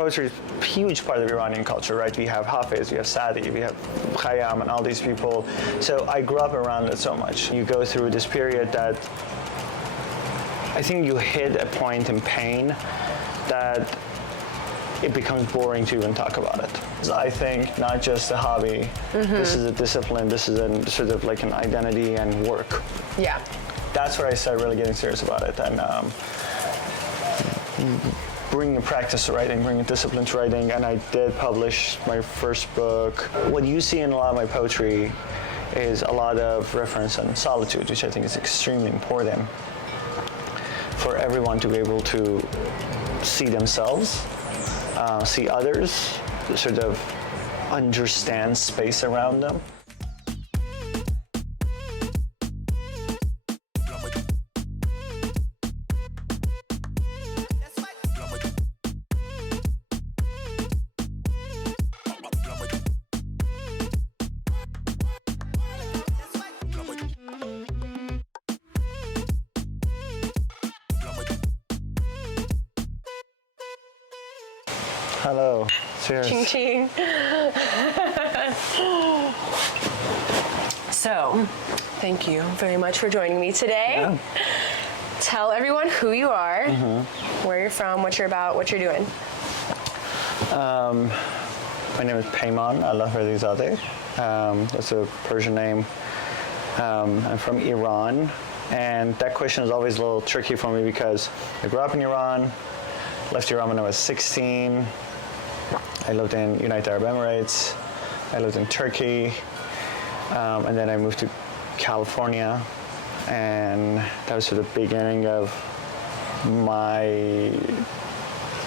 poetry is a huge part of Iranian culture, right? We have Hafiz, we have Sadi, we have Khayyam, and all these people. So I grew up around it so much. You go through this period that I think you hit a point in pain that it becomes boring to even talk about it. So I think not just a hobby, this is a discipline, this is a sort of like an identity and work. Yeah. That's where I started really getting serious about it, and bringing a practice to writing, bringing a discipline to writing, and I did publish my first book. What you see in a lot of my poetry is a lot of reference on solitude, which I think is extremely important for everyone to be able to see themselves, see others, sort of understand space around them. Hello. Cheers. Ching ching. So, thank you very much for joining me today. Yeah. Tell everyone who you are, where you're from, what you're about, what you're doing. My name is Peyman Allahvirdizadeh. That's a Persian name. I'm from Iran, and that question is always a little tricky for me because I grew up in Iran, left Iran when I was 16. I lived in United Arab Emirates, I lived in Turkey, and then I moved to California, and that was sort of the beginning of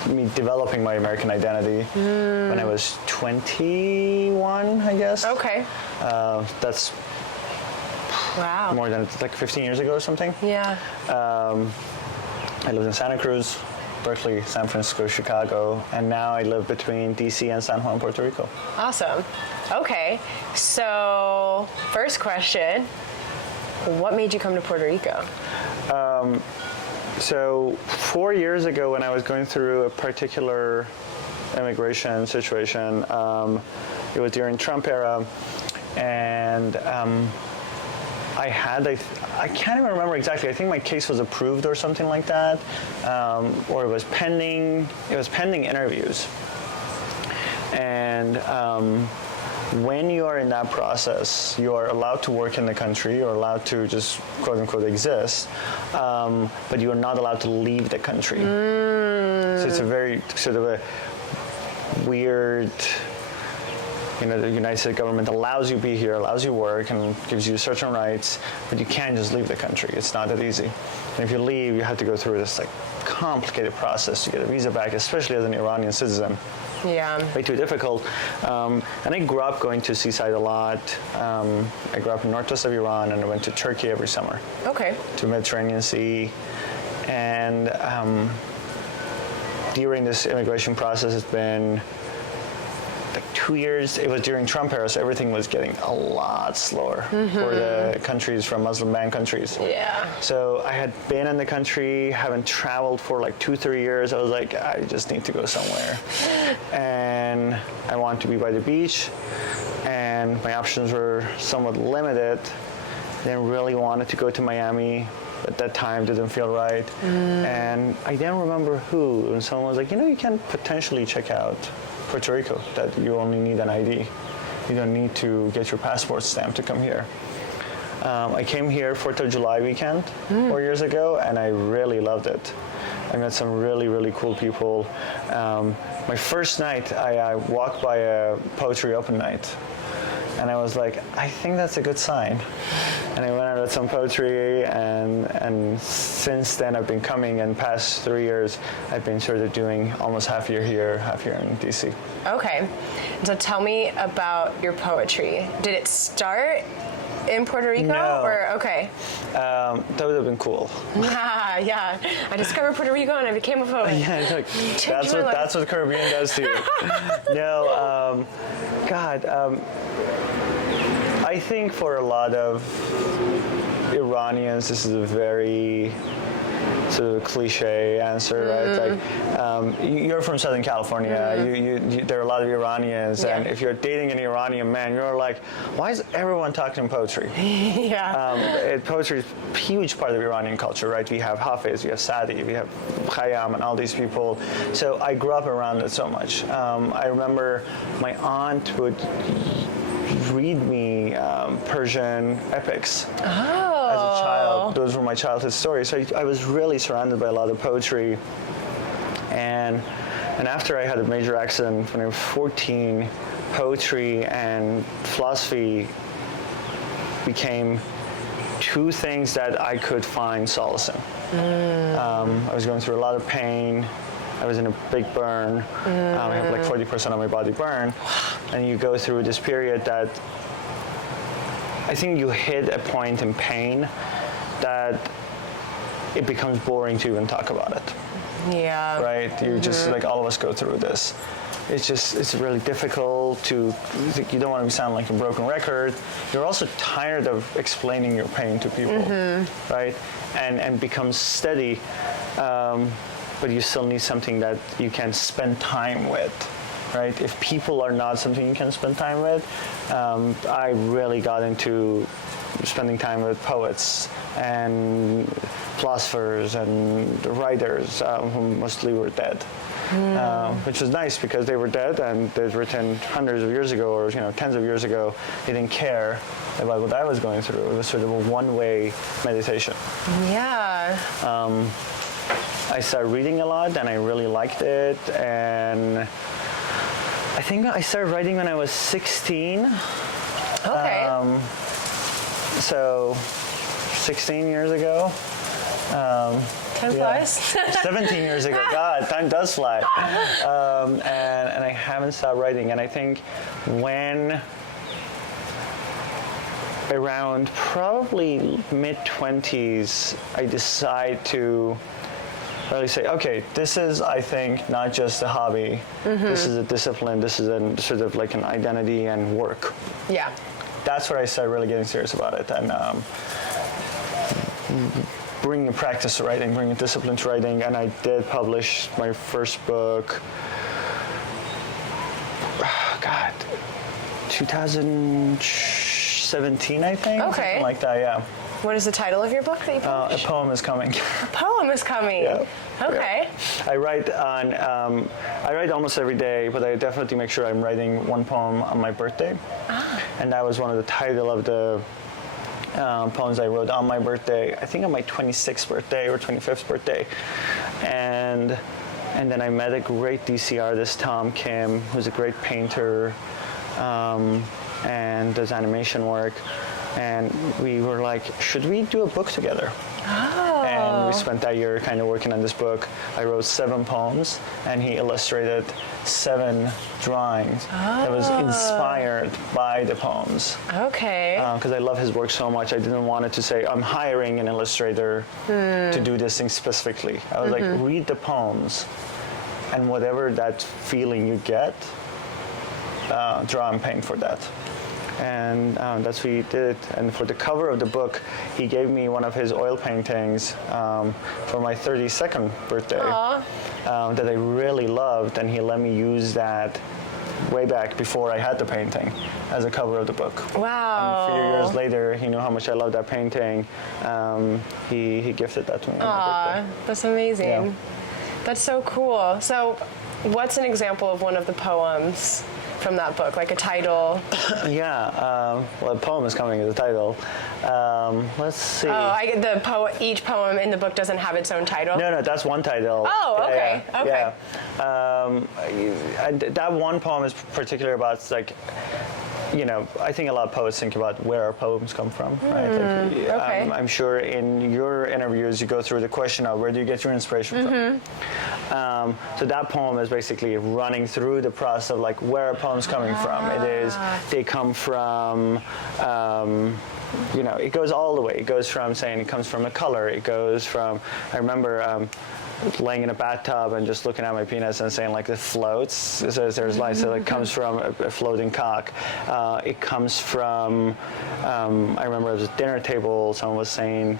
me developing my American identity when I was 21, I guess. Okay. That's Wow. more than like 15 years ago or something. Yeah. I lived in Santa Cruz, Berkeley, San Francisco, Chicago, and now I live between DC and San Juan, Puerto Rico. Awesome. Okay. So, first question, what made you come to Puerto Rico? So 4 years ago when I was going through a particular immigration situation, it was during Trump era, and I can't even remember exactly. I think my case was approved or something like that, or it was pending interviews. And when you are in that process, you are allowed to work in the country, you're allowed to just quote unquote exist, but you are not allowed to leave the country. So it's a very sort of a weird, the United States government allows you to be here, allows you to work, and gives you certain rights, but you can't just leave the country. It's not that easy. And if you leave, you have to go through this like complicated process to get a visa back, especially as an Iranian citizen. Yeah. Way too difficult. And I grew up going to seaside a lot. I grew up in northwest of Iran, and I went to Turkey every summer. Okay. To Mediterranean Sea. And during this immigration process, it's been like 2 years. It was during Trump era, so everything was getting a lot slower for the countries from Muslim ban countries. Yeah. So I had been in the country, haven't traveled for like 2-3 years. I was like, I just need to go somewhere. And I wanted to be by the beach, and my options were somewhat limited. Then really wanted to go to Miami. At that time, didn't feel right. And I didn't remember who, and someone was like, you can potentially check out Puerto Rico, that you only need an ID. You don't need to get your passport stamped to come here. I came here 4th of July weekend 4 years ago, and I really loved it. I met some really, really cool people. My first night, I walked by a poetry open night, and I was like, I think that's a good sign. And I went and read some poetry, and since then I've been coming, and past 3 years I've been sort of doing almost half year here, half year in DC. Okay. So tell me about your poetry. Did it start in Puerto Rico? No. Or okay. That would have been cool. Yeah. I discovered Puerto Rico and I became a poet. Yeah, it's like, that's what Caribbean does to you. No, I think for a lot of Iranians, this is a very sort of cliche answer, right? Like, you're from Southern California. There are a lot of Iranians, and if you're dating an Iranian man, you're like, why is everyone talking in poetry? Poetry is a huge part of Iranian culture, right? We have Hafiz, we have Sadi, we have Khayyam, and all these people. So I grew up around it so much. I remember my aunt would read me Persian epics as a child. Those were my childhood stories. So I was really surrounded by a lot of poetry. And after I had a major accident when I was 14, poetry and philosophy became two things that I could find solace in. I was going through a lot of pain. I was in a big burn. I have like 40% of my body burn. And you go through this period that I think you hit a point in pain that it becomes boring to even talk about it. Yeah. Right? You just, like, all of us go through this. It's really difficult to, you don't want to sound like a broken record. You're also tired of explaining your pain to people, right? And becomes steady. But you still need something that you can spend time with, right? If people are not something you can spend time with, I really got into spending time with poets and philosophers and writers who mostly were dead, which was nice because they were dead and they'd written hundreds of years ago or tens of years ago. They didn't care about what I was going through. It was sort of a one-way meditation. Yeah. I started reading a lot and I really liked it, and I think I started writing when I was 16. Okay. So 16 years ago. 10 flies? 17 years ago. God, time does fly. And I haven't stopped writing, and I think when around probably mid-20s, I decide to really say, okay, this is, I think, not just a hobby. This is a discipline. This is a sort of like an identity and work. Yeah. That's where I started really getting serious about it, and bringing a practice to writing, bringing a discipline to writing. And I did publish my first book, 2017, I think. Okay. Something like that, yeah. What is the title of your book that you published? A Poem is Coming. A Poem is Coming. Yeah. Okay. Yeah. I write almost every day, but I definitely make sure I'm writing one poem on my birthday. And that was one of the title of the poems I wrote on my birthday. I think on my 26th birthday or 25th birthday. And then I met a great DC artist, Tom Kim, who's a great painter and does animation work. And we were like, should we do a book together? And we spent that year kind of working on this book. I wrote 7 poems, and he illustrated 7 drawings that was inspired by the poems. Okay. Because I love his work so much, I didn't want it to say, I'm hiring an illustrator to do this thing specifically. I was like, read the poems, and whatever that feeling you get, draw and paint for that. And that's what he did. And for the cover of the book, he gave me one of his oil paintings for my 32nd birthday that I really loved, and he let me use that way back before I had the painting as a cover of the book. Wow. And a few years later, he knew how much I loved that painting. He gifted that to me on my birthday. That's amazing. Yeah. That's so cool. So what's an example of one of the poems from that book, like a title? Yeah, well, a poem is coming as a title. Let's see. Each poem in the book doesn't have its own title? No, that's one title. Oh, okay. Yeah, Okay. Yeah. And that one poem is particular about, like, I think a lot of poets think about where our poems come from, right? Okay. I'm sure in your interviews you go through the question of where do you get your inspiration from? So that poem is basically running through the process of, like, where are poems coming from? They come from, it goes all the way. It goes from saying it comes from a color. It goes from, I remember laying in a bathtub and just looking at my penis and saying, like, it floats. So there's lines that it comes from a floating cock. It comes from, I remember it was a dinner table, someone was saying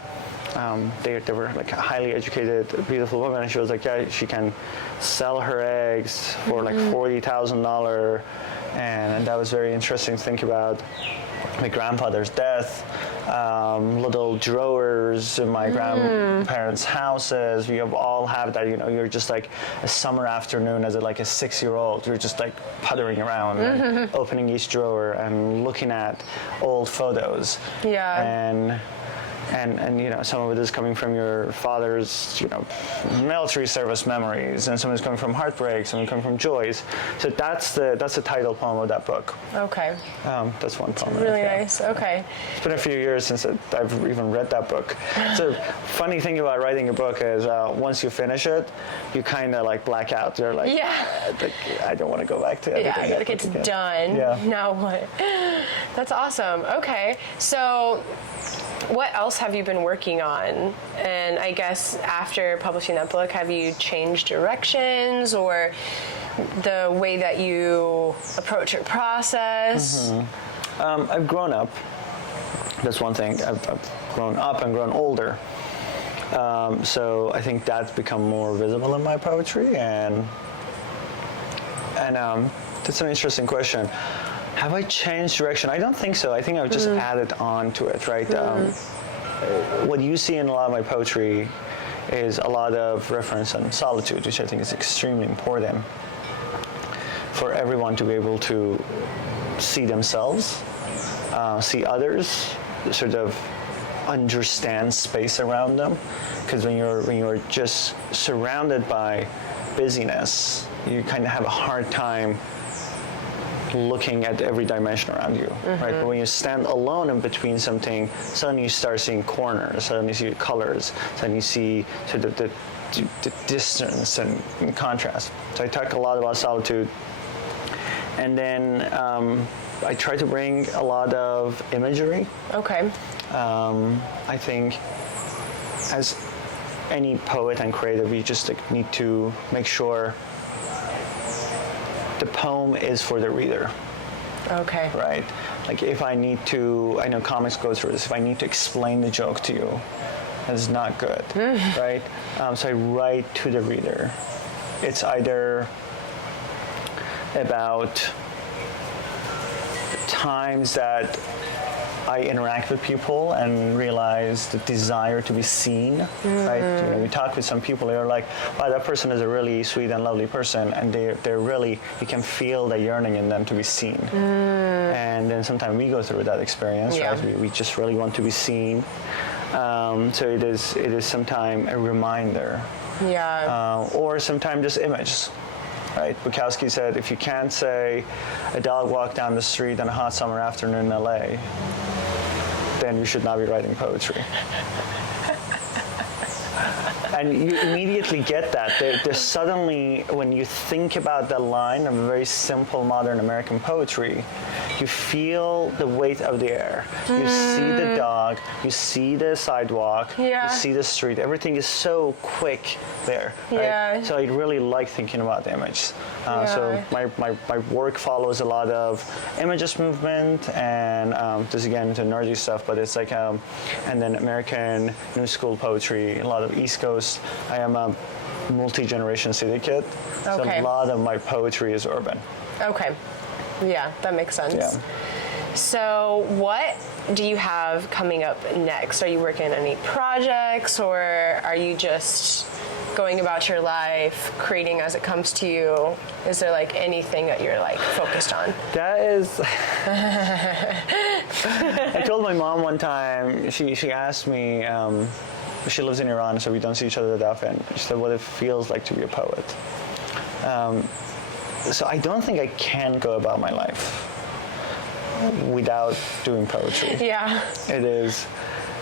they were like a highly educated, beautiful woman, and she was like, yeah, she can sell her eggs for like $40,000, and that was very interesting to think about. My grandfather's death, little drawers in my grandparents' houses. We have all have that, you're just like a summer afternoon as like a 6-year-old. You're just like puttering around, and opening each drawer and looking at old photos. Yeah. And some of it is coming from your father's, military service memories, and some is coming from heartbreak, some is coming from joys. So that's the title poem of that book. Okay. That's one poem. Really nice. Okay. It's been a few years since I've even read that book. So funny thing about writing a book is once you finish it, you kind of like black out. You're like, I don't want to go back to it. Yeah, like it's done. Yeah. Now what? That's awesome. Okay. So what else have you been working on? And I guess after publishing that book, have you changed directions or the way that you approach your process? I've grown up. That's one thing. I've grown up and grown older. So I think that's become more visible in my poetry. And that's an interesting question. Have I changed direction? I don't think so. I think I've just added on to it, right? What you see in a lot of my poetry is a lot of reference on solitude, which I think is extremely important for everyone to be able to see themselves, see others, sort of understand space around them. Because when you're just surrounded by busyness, you kind of have a hard time looking at every dimension around you, right? But when you stand alone in between something, suddenly you start seeing corners, suddenly you see colors, suddenly you see sort of the distance and contrast. So I talk a lot about solitude. And then I try to bring a lot of imagery. Okay. I think as any poet and creative, you just need to make sure the poem is for the reader. Okay. Right? Like if I need to, I know comics go through this, if I need to explain the joke to you, that's not good, right? So I write to the reader. It's either about times that I interact with people and realize the desire to be seen, right? You talk with some people, you're like, wow, that person is a really sweet and lovely person, and they're really, you can feel the yearning in them to be seen. And then sometimes we go through that experience, right? We just really want to be seen. So it is sometimes a reminder. Yeah. Or sometimes just images. Right? Bukowski said, if you can't say a dog walked down the street on a hot summer afternoon in LA, then you should not be writing poetry. And you immediately get that. There's suddenly, when you think about the line of very simple modern American poetry, you feel the weight of the air. You see the dog, you see the sidewalk, you see the street. Everything is so quick there. Right? So I really like thinking about the image. So my work follows a lot of images movement, and this again into nerdy stuff, but it's like, and then American New School poetry, a lot of East Coast. I am a multi-generation city kid, so a lot of my poetry is urban. Okay. Yeah, that makes sense. Yeah. So what do you have coming up next? Are you working on any projects, or are you just going about your life, creating as it comes to you? Is there like anything that you're like focused on? That is, I told my mom one time, she asked me, she lives in Iran, so we don't see each other that often. She said what it feels like to be a poet. So I don't think I can go about my life without doing poetry. Yeah.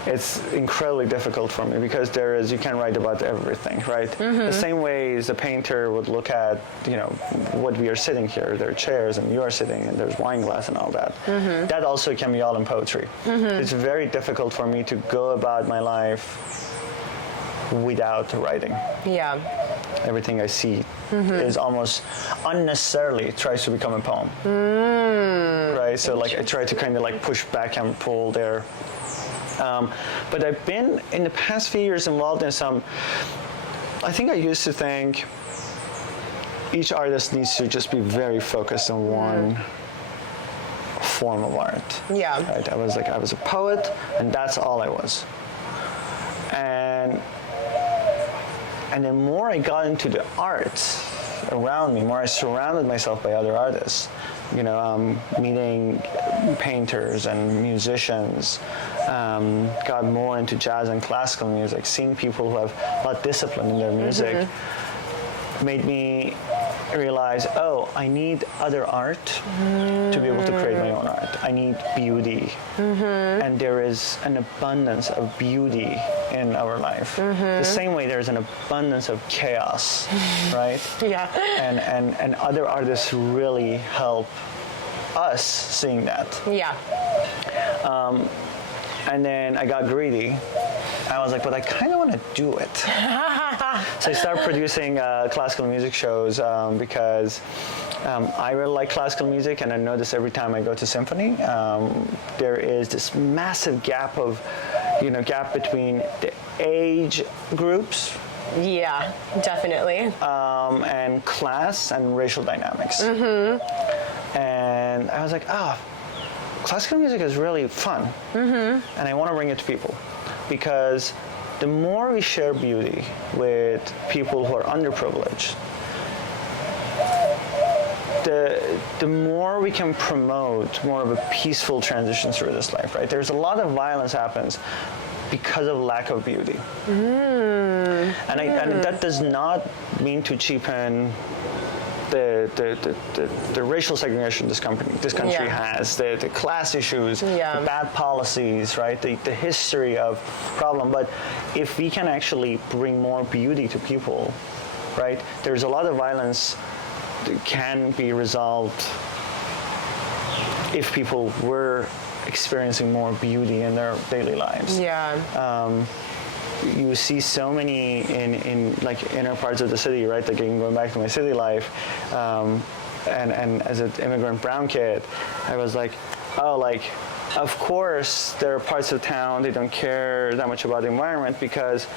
It's incredibly difficult for me because you can write about everything, right? The same way as a painter would look at, what we are sitting here, there are chairs and you are sitting and there's wine glass and all that. That also can be all in poetry. It's very difficult for me to go about my life without writing. Yeah. Everything I see is almost unnecessarily tries to become a poem. Right? So like I try to kind of like push back and pull there. But I've been, in the past few years, involved in some, I think I used to think each artist needs to just be very focused on one form of art. Yeah. Right? I was a poet, and that's all I was. And the more I got into the arts around me, more I surrounded myself by other artists. Meeting painters and musicians, got more into jazz and classical music, seeing people who have a lot of discipline in their music, made me realize, I need other art to be able to create my own art. I need beauty. And there is an abundance of beauty in our life. The same way there's an abundance of chaos, right? Yeah. And other artists really help us seeing that. Yeah. And then I got greedy. I was like, but I kind of want to do it. So I started producing classical music shows because I really like classical music, and I notice every time I go to symphony, there is this massive gap between the age groups. Yeah, definitely. And class and racial dynamics. And I was like, classical music is really fun. And I want to bring it to people. Because the more we share beauty with people who are underprivileged, the more we can promote more of a peaceful transition through this life, right? There's a lot of violence happens because of lack of beauty. And that does not mean to cheapen the racial segregation this country has, the class issues, the bad policies, right? The history of problem. But if we can actually bring more beauty to people, right? There's a lot of violence that can be resolved if people were experiencing more beauty in their daily lives. Yeah. You see so many in like inner parts of the city, right? Like going back to my city life, and as an immigrant brown kid, I was like, of course there are parts of town they don't care that much about the environment, because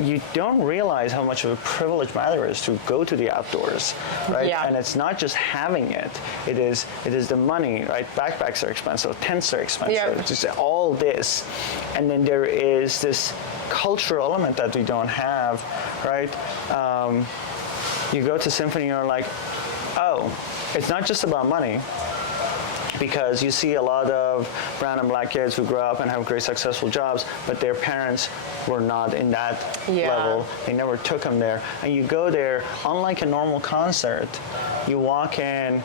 you don't realize how much of a privilege matter is to go to the outdoors, right? Yeah. And it's not just having it. It is the money, right? Backpacks are expensive, tents are expensive, Yeah. just all this. And then there is this cultural element that we don't have, right? You go to symphony, you're like, it's not just about money. Because you see a lot of brown and black kids who grow up and have great successful jobs, but their parents were not in that level. They never took them there. And you go there, unlike a normal concert, you walk in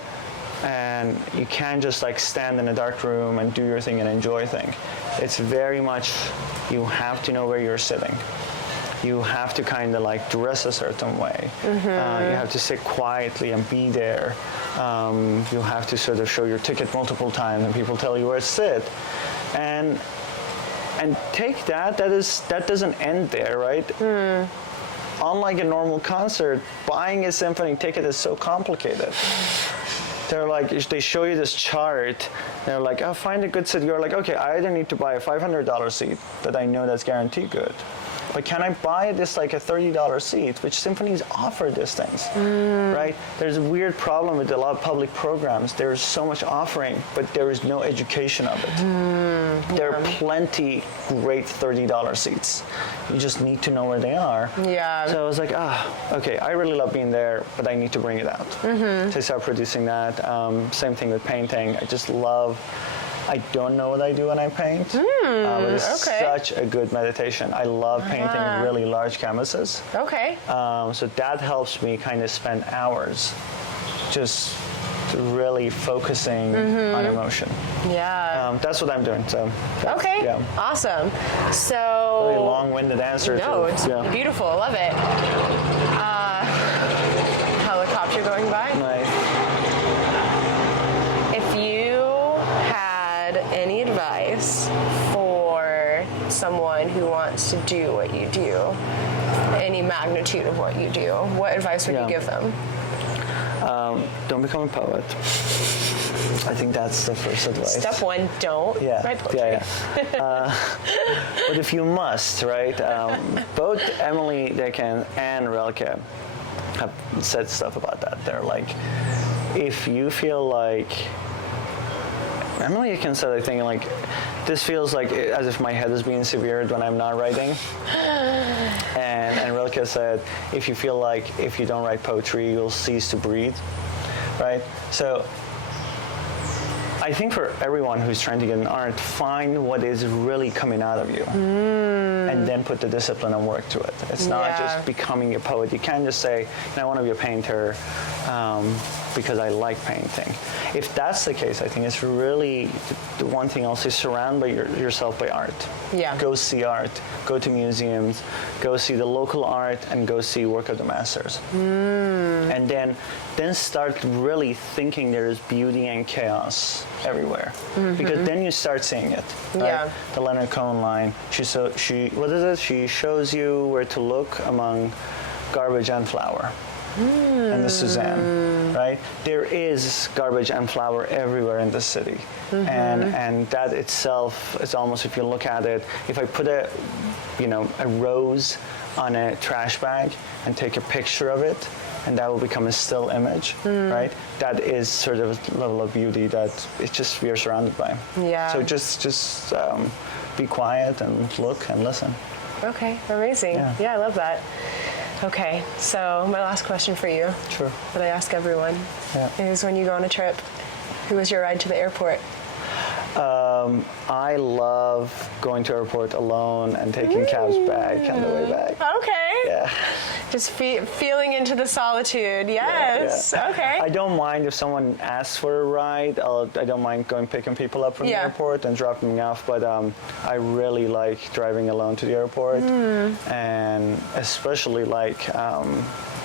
and you can't just like stand in a dark room and do your thing and enjoy things. It's very much, you have to know where you're sitting. You have to kind of like dress a certain way. You have to sit quietly and be there. You have to sort of show your ticket multiple times and people tell you where to sit. And take that doesn't end there, right? Unlike a normal concert, buying a symphony ticket is so complicated. They're like, they show you this chart, they're like, find a good seat. You're like, okay, I either need to buy a $500 seat that I know that's guaranteed good, but can I buy this like a $30 seat, which symphonies offer these things, right? There's a weird problem with a lot of public programs. There's so much offering, but there is no education of it. There are plenty great $30 seats. You just need to know where they are. Yeah. So I was like, okay, I really love being there, but I need to bring it out. So I started producing that. Same thing with painting. I just love, I don't know what I do when I paint, but it's such a good meditation. I love painting really large canvases. Okay. So that helps me kind of spend hours just really focusing on emotion. Yeah. That's what I'm doing. So. Okay. Yeah. Awesome. So. Really long-winded answer. No, it's beautiful. I love it. Helicopter going by. Nice. If you had any advice for someone who wants to do what you do, any magnitude of what you do, what advice would you give them? Don't become a poet. I think that's the first advice. Step one, don't write poetry. But if you must, right? Both Emily Dickin and Rilke have said stuff about that. They're like, if you feel like, Emily Dickin said, I think, like, this feels like as if my head is being severed when I'm not writing. And Rilke said, if you feel like if you don't write poetry, you'll cease to breathe, right? So I think for everyone who's trying to get an art, find what is really coming out of you and then put the discipline and work to it. It's not just becoming a poet. You can't just say, I want to be a painter because I like painting. If that's the case, I think it's really, the one thing I'll say, surround yourself by art. Yeah. Go see art, go to museums, go see the local art, and go see work of the masters. And then start really thinking there is beauty and chaos everywhere, because then you start seeing it. Right? Yeah. The Leonard Cohen line. What is it? She shows you where to look among garbage and flour. And the Suzanne, right? There is garbage and flour everywhere in the city, and that itself is almost, if you look at it, if I put a rose on a trash bag and take a picture of it, and that will become a still image, right? That is sort of a level of beauty that it's just we are surrounded by. Yeah. So just be quiet and look and listen. Okay, amazing. Yeah, I love that. Okay, so my last question for you, Sure. that I ask everyone, is when you go on a trip, who was your ride to the airport? I love going to airport alone and taking cabs back on the way back. Okay. Yeah. Just feeling into the solitude. Yes. Yeah. Okay. I don't mind if someone asks for a ride. I don't mind going picking people up from the airport and dropping them off. But I really like driving alone to the airport, and especially like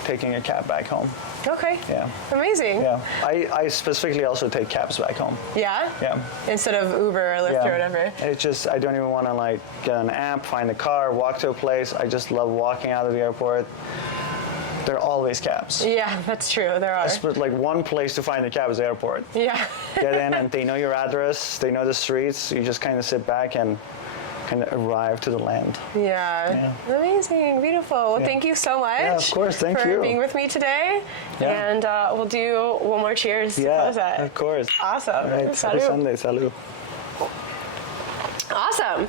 taking a cab back home. Okay. Yeah. Amazing. Yeah. I specifically also take cabs back home. Yeah? Yeah. Instead of Uber or Lyft or whatever. It's just, I don't even want to like get an app, find a car, walk to a place. I just love walking out of the airport. There are always cabs. Yeah, that's true. There are. But like one place to find a cab is the airport. Yeah. Get in and they know your address, they know the streets. You just kind of sit back and kind of arrive to the land. Yeah. Amazing. Beautiful. Well, thank you so much. Yeah, of course. Thank you for being with me today. Yeah. And we'll do one more cheers to close that. Of course. Awesome. All right. Happy Salud. Sunday. Salud. Awesome.